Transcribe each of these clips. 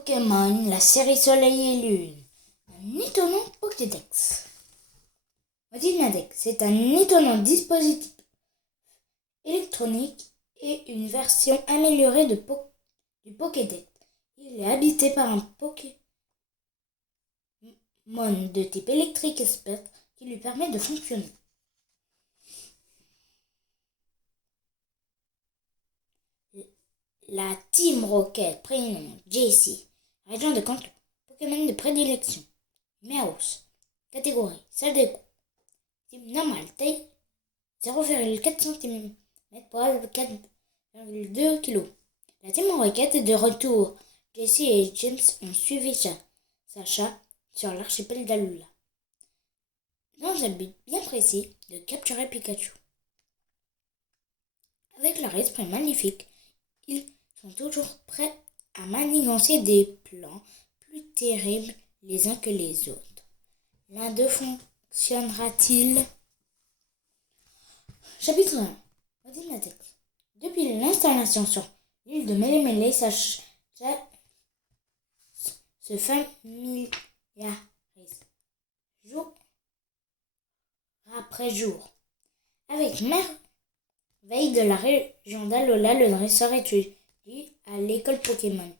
Pokémon, la série Soleil et Lune. Un étonnant Pokédex. Motimadex, c'est un étonnant dispositif électronique et une version améliorée du Pokédex. Il est habité par un Pokémon de type électrique expert qui lui permet de fonctionner. La Team Rocket prénomme Jessie, région de contrôle, Pokémon de prédilection, Meowth, catégorie, salle des coups, type normal, taille 0,4 cm poids 4,2 kg. La Team Rocket est de retour. Jessie et James ont suivi Sacha sur l'archipel d'Alola, dans un but bien précis de capturer Pikachu. Avec leur esprit magnifique, ils sont toujours prêts à manigancer des plans plus terribles les uns que les autres. L'un d'eux fonctionnera-t-il? Chapitre 1. Motimadex. Depuis l'installation sur l'île de Mélémélé, Sacha se familiarise jour après jour avec merveille de la région d'Alola. Le dresseur étudie à l'école Pokémon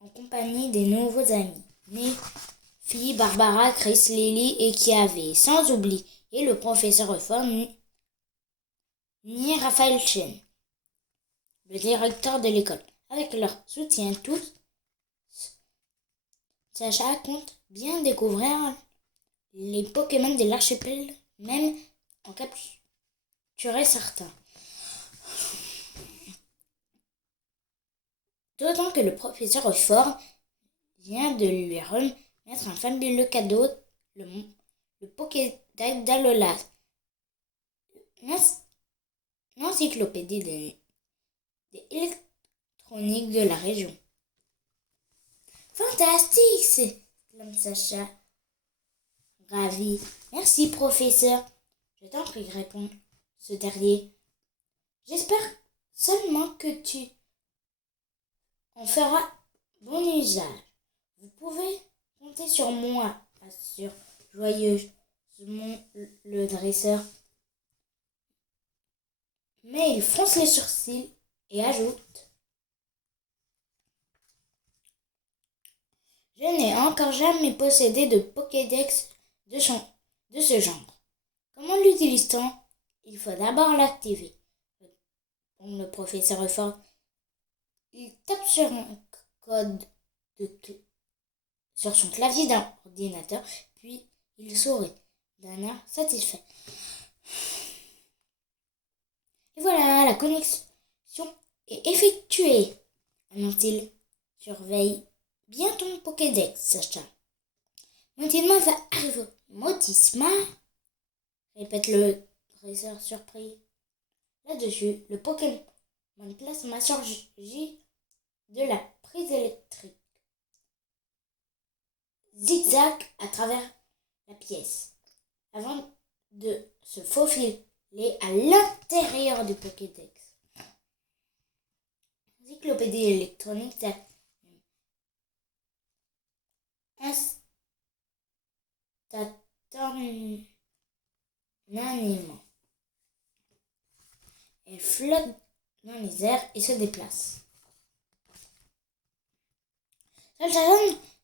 en compagnie des nouveaux amis Néphie, Barbara, Chris, Lily et Kiavé, sans oublier le professeur Fort ni Raphaël Chen, le directeur de l'école. Avec leur soutien tous, Sacha compte bien découvrir les Pokémon de l'archipel, même en capturer certains. D'autant que le professeur Fort vient de lui remettre un fabuleux cadeau, le Pokédex d'Alola, l'encyclopédie des électroniques de la région. Fantastique, s'exclame Sacha, ravi. Merci, professeur. Je t'en prie, répond ce dernier. J'espère seulement que tu en feras bon usage. Vous pouvez compter sur moi, assure joyeusement le dresseur. Mais il fronce les sourcils et ajoute: je n'ai encore jamais possédé de Pokédex de ce genre. Comment l'utilise-t-on? Il faut d'abord l'activer, répond le professeur Fort. Il tape sur un code sur son clavier d'ordinateur, puis il sourit d'un air satisfait. Et voilà, la connexion est effectuée, annonce-t-il. Surveille bien ton Pokédex, Sacha. Motisma va arriver. Motisma, répète le dresseur surpris. Là-dessus, le Pokémon Plasma surgit de la prise électrique, zigzag à travers la pièce, avant de se faufiler à l'intérieur du Pokédex. Encyclopédie électronique instantanément. Elle flotte dans les airs et se déplace. Sacha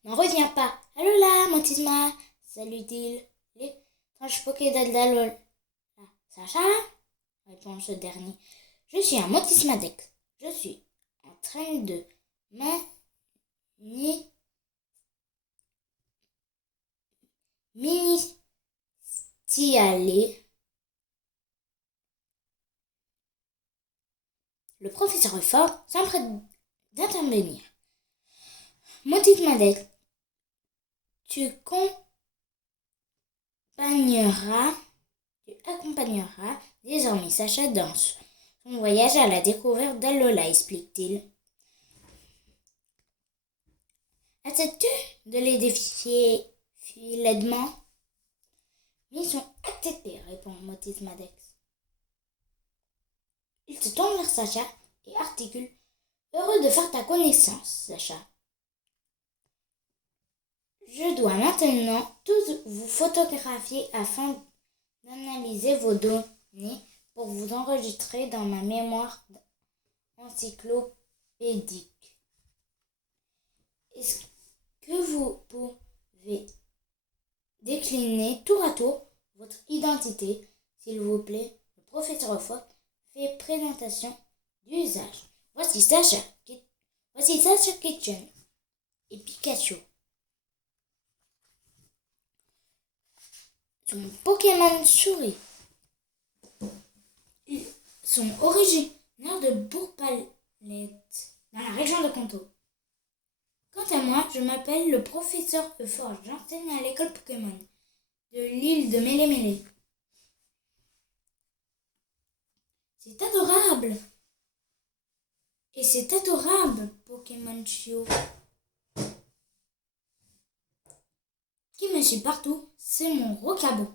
n'en revient pas. Allô là, Motisma, salue-t-il. L'étrange Pokédex d'Alola. Sacha, répond ce dernier. Je suis un Motismadex. Je suis en train de m'initialer. Le professeur Fort s'empresse d'intervenir. Motismadex, tu accompagneras désormais Sacha dans son voyage à la découverte d'Alola, explique-t-il. Acceptes-tu de les défier filadement? Mission acceptée, répond Motismadex. Il se tourne vers Sacha et articule: heureux de faire ta connaissance, Sacha. Je dois maintenant tous vous photographier afin d'analyser vos données pour vous enregistrer dans ma mémoire encyclopédique. Est-ce que vous pouvez décliner tour à tour votre identité, s'il vous plaît? Le professeur Fogg fait présentation d'usage. Voici Sacha Kitchen et Pikachu. Son Pokémon souris. Ils sont originaires de Bourg-Palette, dans la région de Kanto. Quant à moi, je m'appelle le professeur Euphorge. J'enseigne à l'école Pokémon de l'île de Mélémélé. C'est adorable! Et c'est adorable, Pokémon Chio. Qui me suit partout, c'est mon Rocabo.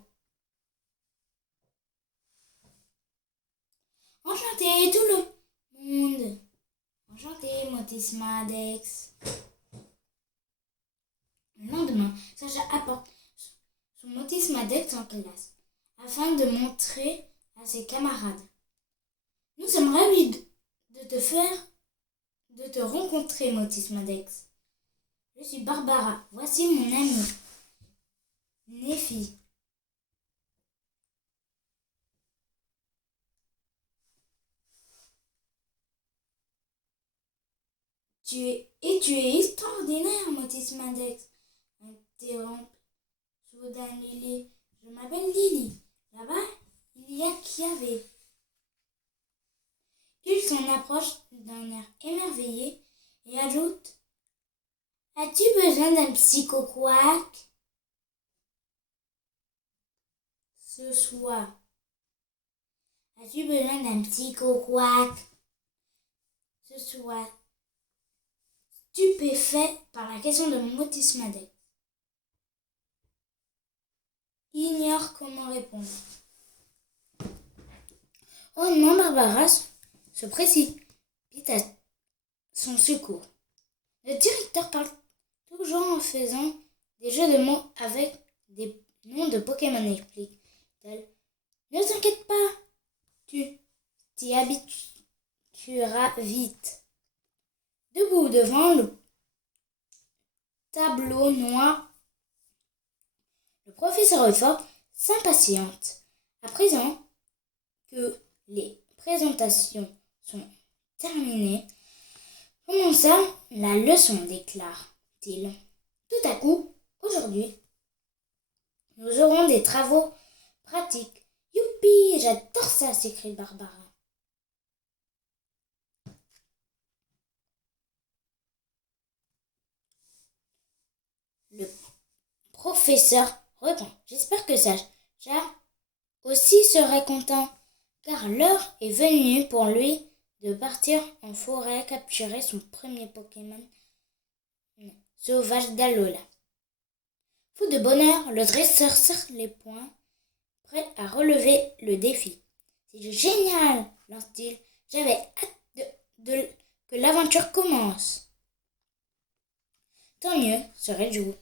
Enchanté tout le monde. Enchanté, Motismadex. Le lendemain, Sacha apporte son Motismadex en classe afin de montrer à ses camarades. Nous sommes ravis de te rencontrer, Motismadex. Je suis Barbara. Voici mon amie, Néfi. Tu es extraordinaire, Motismadex. Interrompt soudain Lily. Je m'appelle Lily. Là-bas, il y a Kiavé. Il s'en approche d'un air émerveillé et ajoute: As-tu besoin d'un psychoquack ce soir? As-tu besoin d'un psychoquack ce soir? Stupéfait par la question de Motismadex, ignore comment répondre. Oh non, Barbara se précipite à son secours. Le directeur parle toujours en faisant des jeux de mots avec des noms de Pokémon, explique-t-elle. Ne t'inquiète pas, tu t'y habitueras vite. Debout devant le tableau noir, le professeur Euphorge s'impatiente. À présent que les présentations sont terminées, commençons la leçon, déclare-t-il. Tout à coup, aujourd'hui, nous aurons des travaux pratiques. Youpi, j'adore ça, s'écrie Barbara. Le professeur reprend. J'espère que Sacha aussi serait content, car l'heure est venue pour lui de partir en forêt capturer son premier Pokémon sauvage d'Alola. Fou de bonheur, le dresseur serre les poings, prêt à relever le défi. C'est génial, lance-t-il. J'avais hâte que l'aventure commence. Tant mieux, se réjouit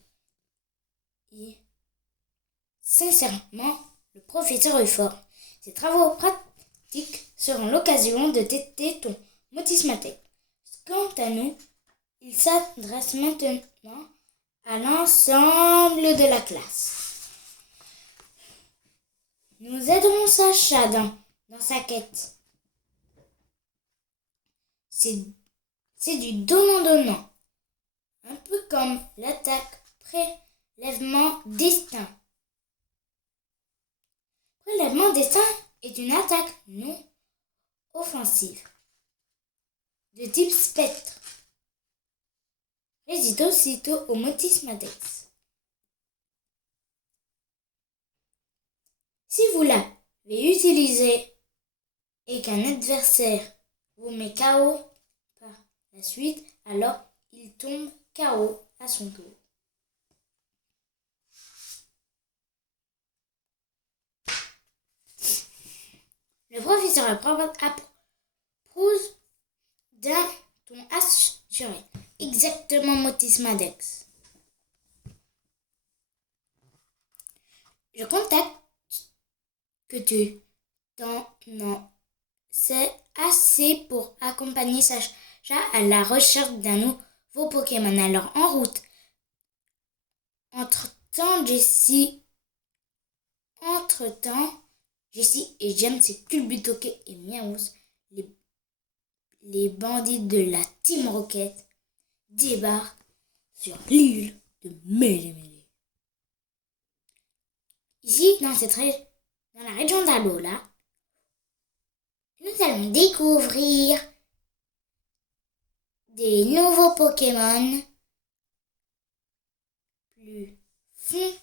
sincèrement le professeur Euphorge. Ces travaux pratiques seront l'occasion de tester ton Motismadex. Quant à nous, il s'adresse maintenant à l'ensemble de la classe. Nous aiderons Sacha dans sa quête. C'est du donnant-donnant, un peu comme l'attaque prélèvement destin. Prélèvement destin est une attaque non offensive de type spectre. Résiste aussitôt au Motismadex. Si vous l'avez utilisé et qu'un adversaire vous met KO par la suite, alors il tombe KO à son tour. Le professeur approuve d'un ton assuré. Exactement, Motismadex. Je constate que tu t'en sais assez pour accompagner Sacha à la recherche d'un nouveau Pokémon. Alors, en route. Entre-temps, Jessie et James et Culbutoke et Meowth, les bandits de la Team Rocket, débarquent sur l'île de Mélémélé. Ici, dans la région d'Alola, nous allons découvrir des nouveaux Pokémon plus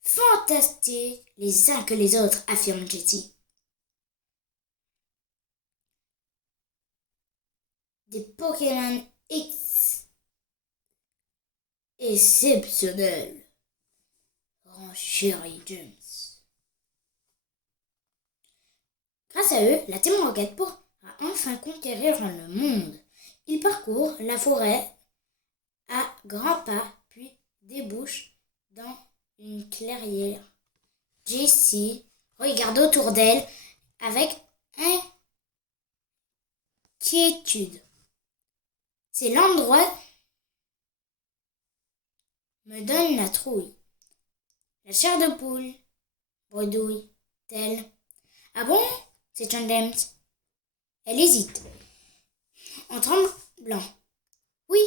fantastiques les uns que les autres, affirme Jessie. Des Pokémon exceptionnels, renchérit James. Grâce à eux, la Team Rocket pourra enfin conquérir le monde. Ils parcourent la forêt à grands pas, puis débouchent dans une clairière. Jessie regarde autour d'elle avec inquiétude. C'est l'endroit me donne la trouille. La chair de poule bredouille-t-elle. Ah bon? C'est John James. Elle hésite, en tremblant. Oui,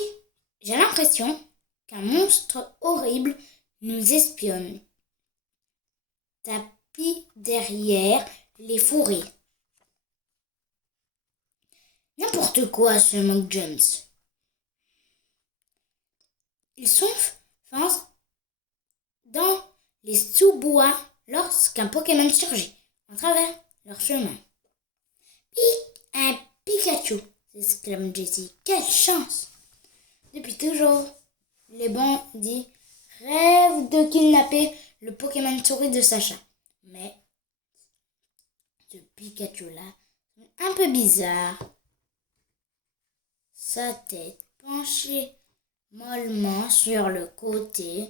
j'ai l'impression qu'un monstre horrible nous espionne. Tapis derrière les fourrés. N'importe quoi, se moque James. Ils sont dans les sous-bois lorsqu'un Pokémon surgit en travers leur chemin. Un Pikachu, s'exclame Jessie. Quelle chance! Depuis toujours, les bandits rêvent de kidnapper le Pokémon souris de Sacha. Mais ce Pikachu-là, un peu bizarre. Sa tête penchée mollement sur le côté.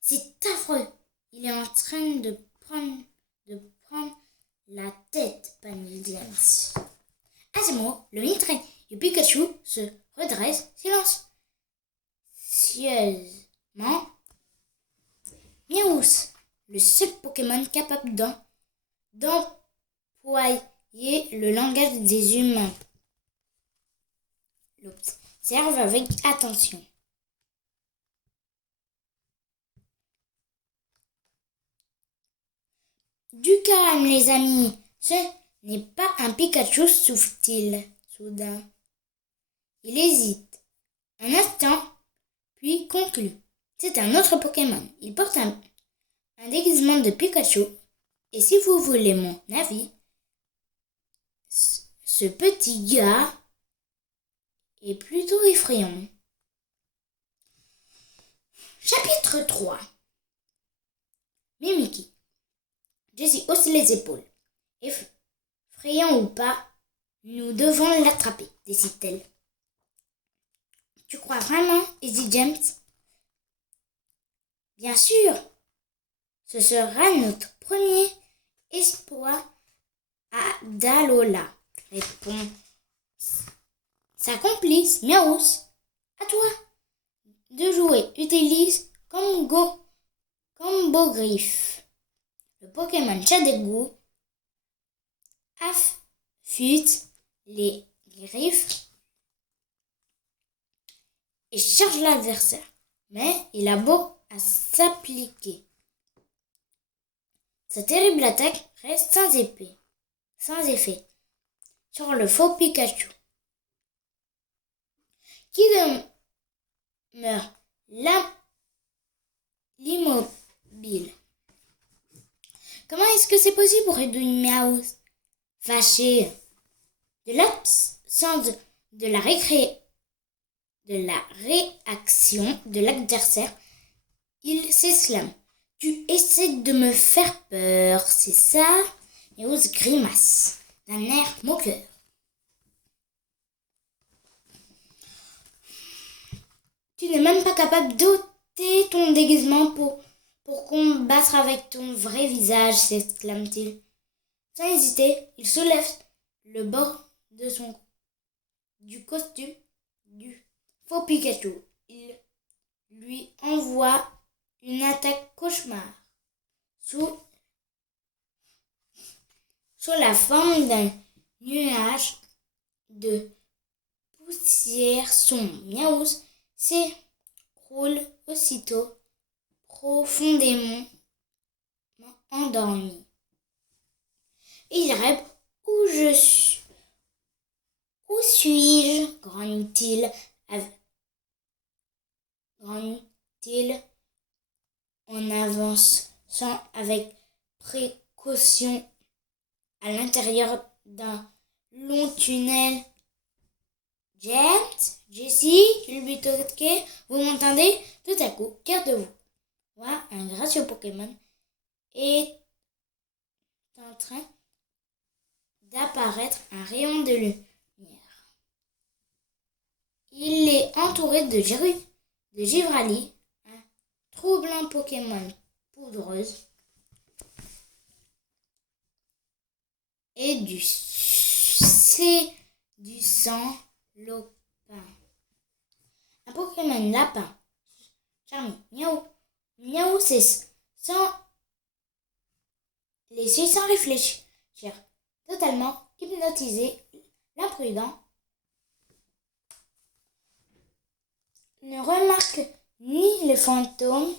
C'est affreux. Il est en train de prendre la tête, panique James. À ce mot, le mitraille du Pikachu se redresse silencieusement. Meowth, le seul Pokémon capable d'employer le langage des humains, l'observe avec attention. Du calme, les amis, ce n'est pas un Pikachu, souffle-t-il soudain. Il hésite un instant, puis conclut. C'est un autre Pokémon. Il porte un déguisement de Pikachu. Et si vous voulez mon avis, ce petit gars est plutôt effrayant. Chapitre 3. Mimikyu. Jessie hausse les épaules. Effrayant ou pas, nous devons l'attraper, décide-t-elle. Tu crois vraiment, hésite James? Bien sûr, ce sera notre premier espoir à Dalola, répond sa complice Meowth. À toi de jouer. Utilise Combo Griffe. Le Pokémon Chadegu affûte les griffes et charge l'adversaire. Mais il a beau à s'appliquer. Sa terrible attaque reste sans effet sur le faux Pikachu, qui demeure l'immobile. Comment est-ce que c'est possible pour une Meowth? Fâché de l'absence de la réaction de l'adversaire, il s'exclame. Tu essaies de me faire peur, c'est ça? Meowth grimace d'un air moqueur. Tu n'es même pas capable d'ôter ton déguisement pour pour combattre avec ton vrai visage, s'exclame-t-il. Sans hésiter, il soulève le bord du costume du faux Pikachu. Il lui envoie une attaque cauchemar sous la forme d'un nuage de poussière sombre. Miaouss s'écroule aussitôt, profondément endormi. Il rêve où suis-je grogne-t-il en avançant avec précaution à l'intérieur d'un long tunnel. Jessie, je lui toquais, vous m'entendez? Tout à coup, cœur de vous. Voilà, un gracieux Pokémon est en train d'apparaître un rayon de lumière. Il est entouré de Givrali, un troublant Pokémon poudreuse, et du sang lopin. Un Pokémon lapin charmé. Miaou, c'est sans réfléchir, totalement hypnotisé. L'imprudent ne remarque ni le fantôme,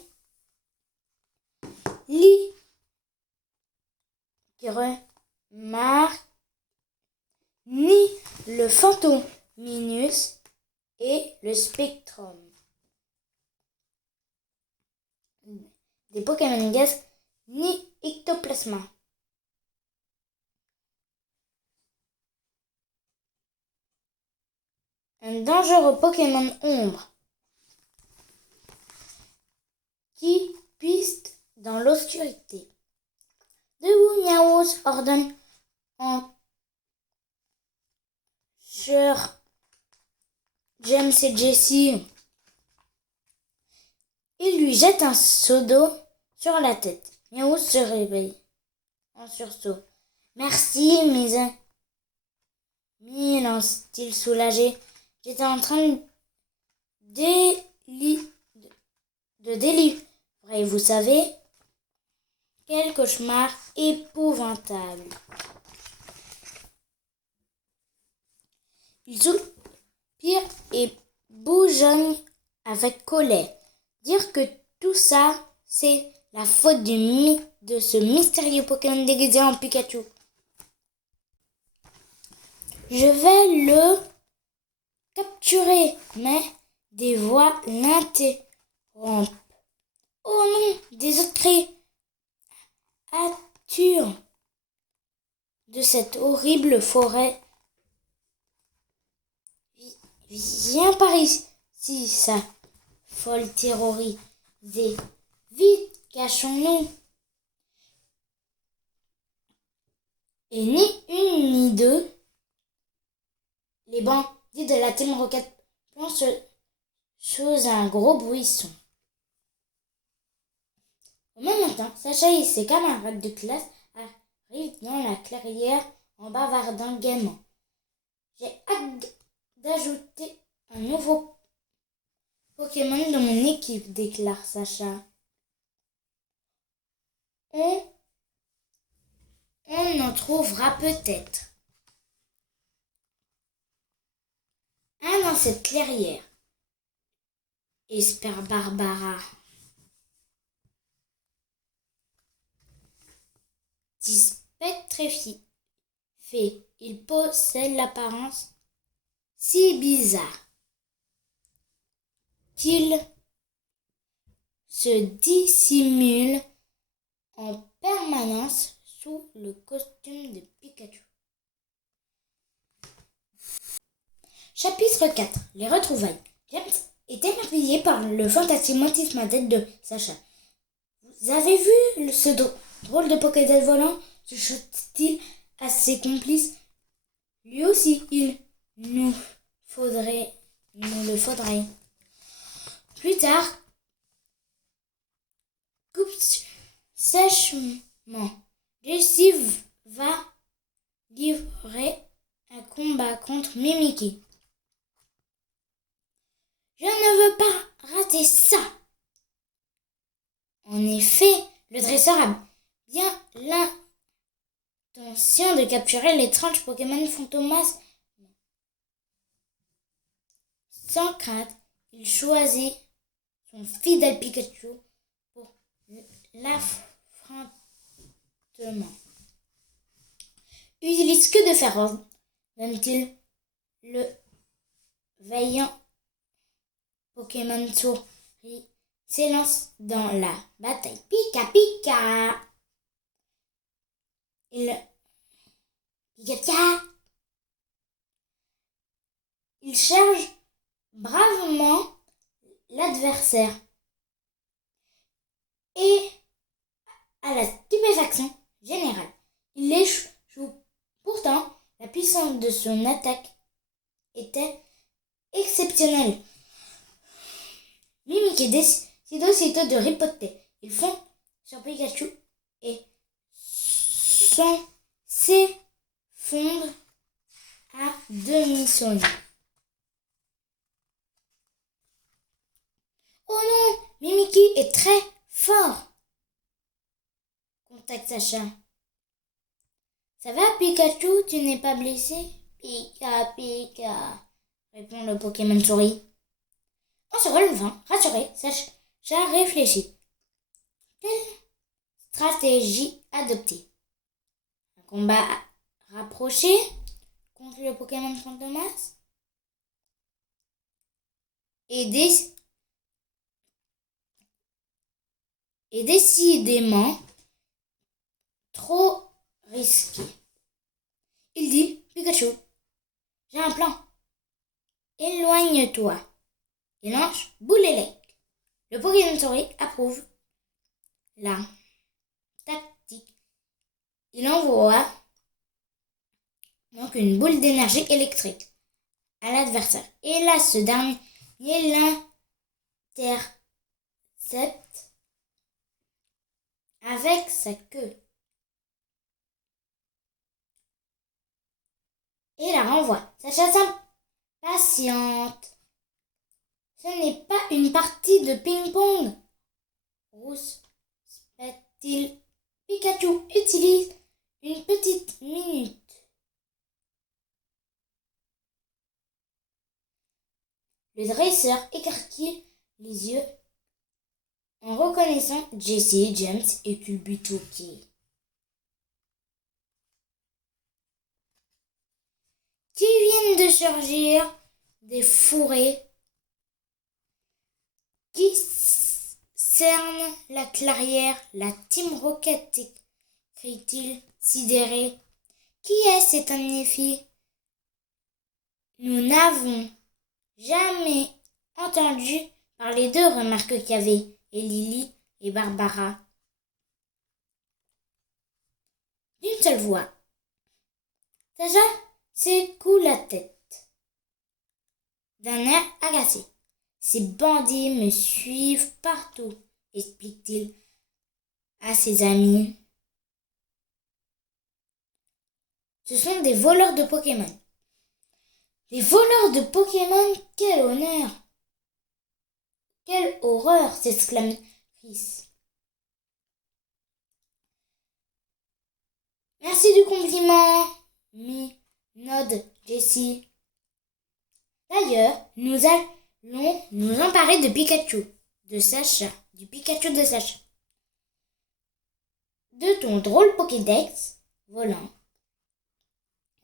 ni le Fantominus et le Spectrum des Pokémon gaz, ni Ectoplasma. Un dangereux Pokémon ombre qui piste dans l'obscurité. Debout, Miaouss, ordonne en chœur James et Jessie. Il lui jette un seau d'eau sur la tête. Miaouss se réveille en sursaut. Merci, mes amis, lance-t-il soulagé. J'étais en train de délivrer, vous savez, quel cauchemar épouvantable. Il soupire et bougeonne avec colère. Dire que tout ça, c'est la faute de ce mystérieux Pokémon déguisé en Pikachu. Je vais le capturer, mais des voix l'interrompent. Oh non, des autres créatures de cette horrible forêt. Viens par ici, sa folle terrorisée. Vite, cachons-nous. Et ni une ni deux, les bandits de la Team Rocket pensent chose à un gros buisson. Au même instant, Sacha et ses camarades de classe arrivent dans la clairière en bavardant gaiement. J'ai hâte d'ajouter un nouveau Pokémon dans mon équipe, déclare Sacha. On en trouvera peut-être un dans cette clairière, espère Barbara. Pétrifié, il possède l'apparence si bizarre qu'il se dissimule en permanence sous le costume de Pikachu. Chapitre 4. Les retrouvailles. James est émerveillé par le fantastique motif-ma-tête de Sacha. Vous avez vu ce drôle de Pokédex volant, se chuchote-t-il à ses complices. Lui aussi, il nous le faudrait. Plus tard, sèchement. Jessie va livrer un combat contre Mimikyu. Je ne veux pas rater ça. En effet, le dresseur a bien l'intention de capturer l'étrange Pokémon Fantomas. Sans crainte, il choisit son fidèle Pikachu pour l'affrontement. Utilise que de faire ordre, donne-t-il le vaillant Pokémon souris s'élance dans la bataille. Pika Pika. Il charge bravement l'adversaire et à la stupéfaction générale, il échoue. Pourtant, la puissance de son attaque était exceptionnelle. Mimikyu décide aussitôt de riposter. Il fond sur Pikachu et s'effondre à demi-sonne. Oh non, Mimikyu est très fort, contacte Sacha. Ça va Pikachu, tu n'es pas blessé? Pika Pika, répond le Pokémon souris. En se relevant, rassuré, Sacha réfléchit. Quelle stratégie adopter? Un combat rapproché contre le Pokémon Fantomas? Et décidément trop risqué. Il dit, Pikachu, j'ai un plan. Éloigne-toi. Et lance boule électrique. Le Pokémon souris approuve la tactique. Il envoie donc une boule d'énergie électrique à l'adversaire. Et là, ce dernier l'intercepte avec sa queue et la renvoie. Sacha s'impatiente. Ce n'est pas une partie de ping-pong. Rouspète-t-il. Pikachu utilise une petite minute. Le dresseur écarquille les yeux en reconnaissant Jessie, James et Kulbutoki. Qui viennent de surgir des fourrés qui cernent la clairière, la Team Rocket, crie-t-il, sidéré. Qui est cette fille? Nous n'avons jamais entendu parler d'eux, remarque Kavé et Lily et Barbara. D'une seule voix. Sacha secoue la tête d'un air agacé. Ces bandits me suivent partout, explique-t-il à ses amis. Ce sont des voleurs de Pokémon. Des voleurs de Pokémon, quel honneur! Quelle horreur! S'exclame Chris. Merci du compliment, minaude Jessie. D'ailleurs, nous allons nous emparer de Pikachu, de Sacha, du Pikachu de Sacha, de ton drôle Pokédex volant,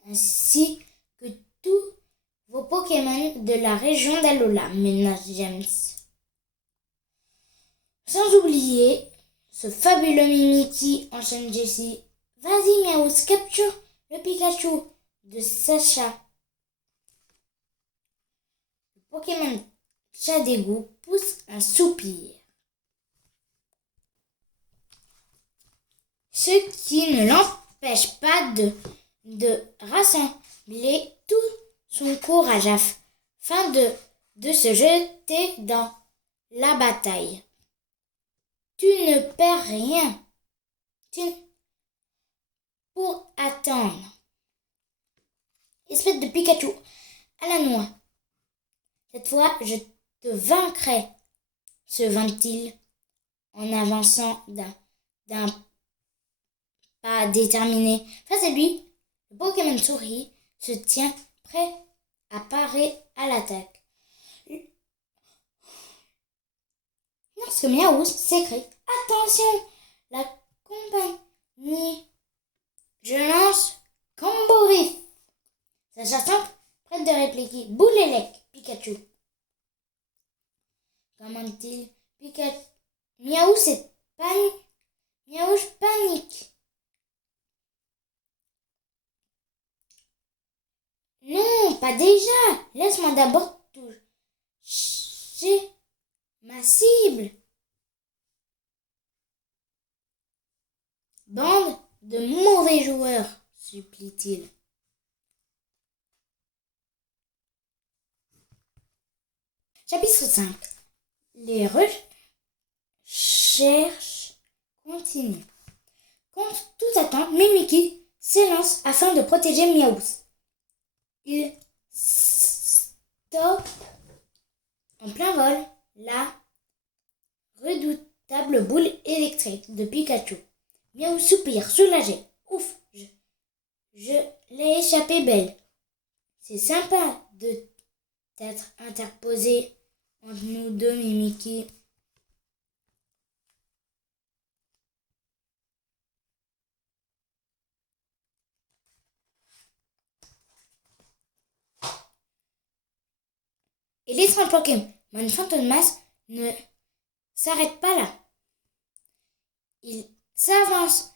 ainsi que tous vos Pokémon de la région d'Alola, menace James. Sans oublier ce fabuleux Mimikyu, enchaîne Jessie. Vas-y, Miaous, capture le Pikachu de Sacha. Le Pokémon Chadégo pousse un soupir. Ce qui ne l'empêche pas de rassembler tout son courage afin de se jeter dans la bataille. Tu ne perds rien, pour attendre. Espèce de Pikachu à la noix. Cette fois, je te vaincrai, se vint-il en avançant d'un pas déterminé. Face à lui, le Pokémon souris se tient prêt à parer à l'attaque. Lorsque Miaouss s'écrie « Attention, la compagnie, je lance combo vif !» Sacha simple, prête de répliquer « Boulélec, Pikachu !» Comment-il Pikachu Miaouss est Miaouss panique. Non, pas déjà. Laisse-moi d'abord toucher ma cible. Bande de mauvais joueurs, supplie-t-il. Chapitre 5. Les recherches continuent. Contre toute attente, Mimikyu s'élance afin de protéger Miaouss. Il stoppe en plein vol la redoutable boule électrique de Pikachu. Miaouss soupire, soulagé. Ouf, je l'ai échappé belle. C'est sympa de t'être interposé entre nous deux, Mimikyu. Et l'étrange Pokémon Fantomas ne s'arrête pas là. Il s'avance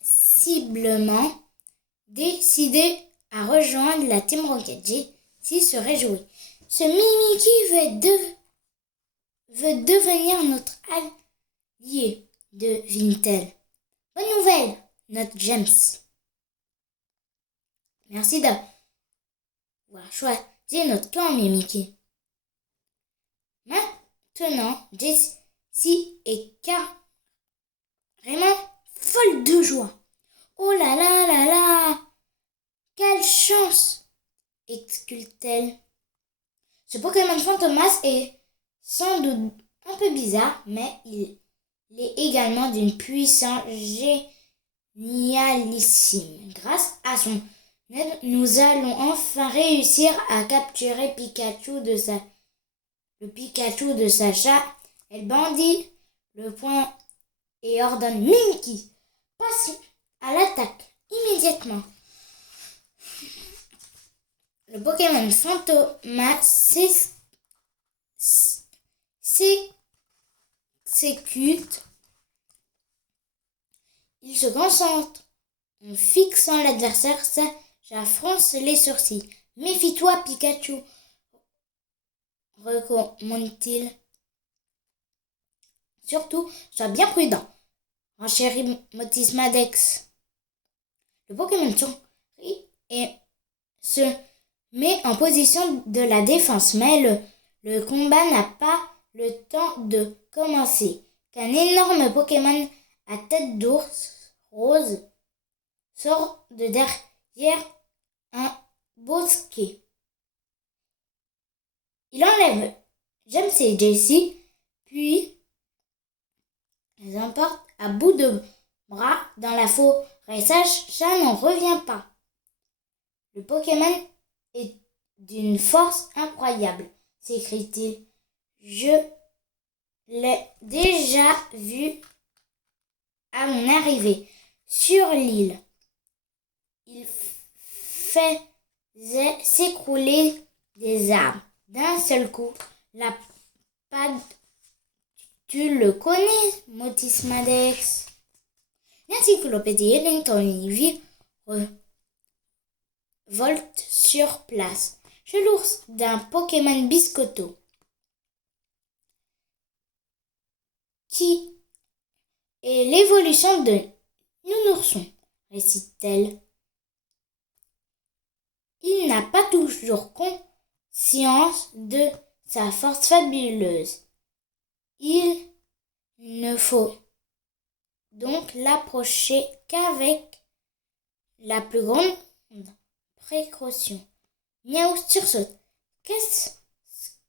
visiblement, décidé à rejoindre la Team Rocket. J.C. se réjouit. Ce Mimikyu veut devenir notre allié, devine-t-elle. Bonne nouvelle, notre James. Merci d'avoir choisi notre camp, Mimikyu. Maintenant, Jessie est carrément folle de joie. Oh là là là là! Quelle chance! Excule-t-elle. Ce Pokémon Fantomas est sans doute un peu bizarre, mais il est également d'une puissance génialissime. Grâce à son aide, nous allons enfin réussir à capturer le Pikachu de Sacha. Elle bandit le poing et ordonne Mimikyu, passe à l'attaque immédiatement. Le Pokémon Fantomas s'exécute. Il se concentre en fixant l'adversaire. Sacha fronce les sourcils. Méfie-toi, Pikachu, recommande-t-il. Surtout, sois bien prudent, renchérit Motismadex. Le Pokémon sourit et se met en position de la défense, mais le combat n'a pas le temps de commencer qu'un énorme Pokémon à tête d'ours rose sort de derrière un bosquet. Il enlève James et Jessie, puis les emporte à bout de bras dans la forêt. Sacha n'en revient pas. Le Pokémon est d'une force incroyable, s'écrie-t-il. Je l'ai déjà vu à mon arrivée sur l'île. Il faisait s'écrouler des arbres d'un seul coup. La pâte, tu le connais, Motismadex? L'encyclopédie Ellington y vit volte sur place. Chez l'ours d'un Pokémon Biscotto, qui est l'évolution de Nounourson, récite-t-elle. Il n'a pas toujours conscience de sa force fabuleuse. Il ne faut donc l'approcher qu'avec la plus grande précaution. Miaou sursaute. Qu'est-ce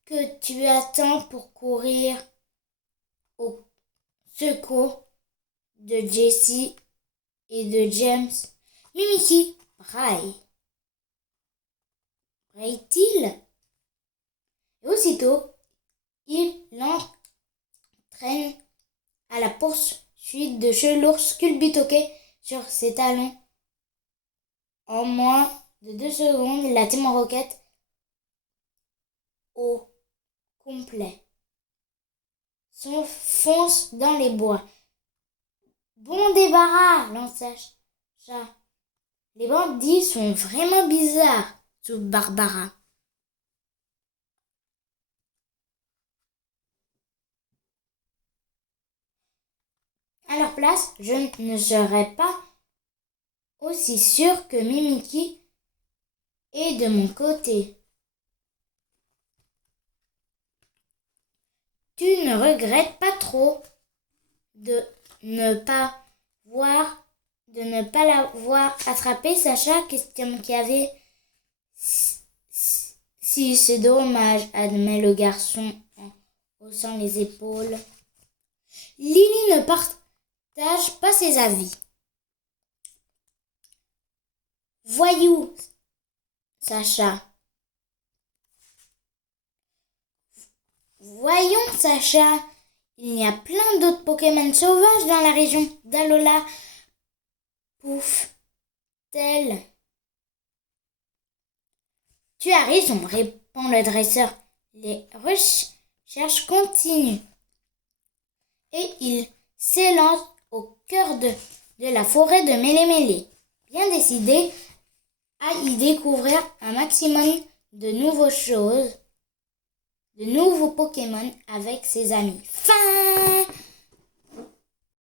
que tu attends pour courir au secours de Jessie et de James? Mimiki braille-t-il? Et aussitôt, il l'entraîne à la poursuite de Chelours culbitoqué sur ses talons. En moins de 2 secondes, la Team Rocket au complet fonce dans les bois. Bon débarras, lança Chat. Les bandits sont vraiment bizarres, sous Barbara. À leur place, je ne serais pas aussi sûre que Mimiki est de mon côté. Tu ne regrettes pas trop de ne pas l'avoir attrapé, Sacha? Question qui avait. Si, c'est dommage, admet le garçon en haussant les épaules. Lily ne partage pas ses avis. Voyons, Sacha, il y a plein d'autres Pokémon sauvages dans la région d'Alola. Pouf-t-elle. Tu as raison, répond le dresseur. Les recherches continuent. Et il s'élance au cœur de la forêt de Mélémélé, bien décidé à y découvrir un maximum de nouveaux Pokémon avec ses amis. Fin.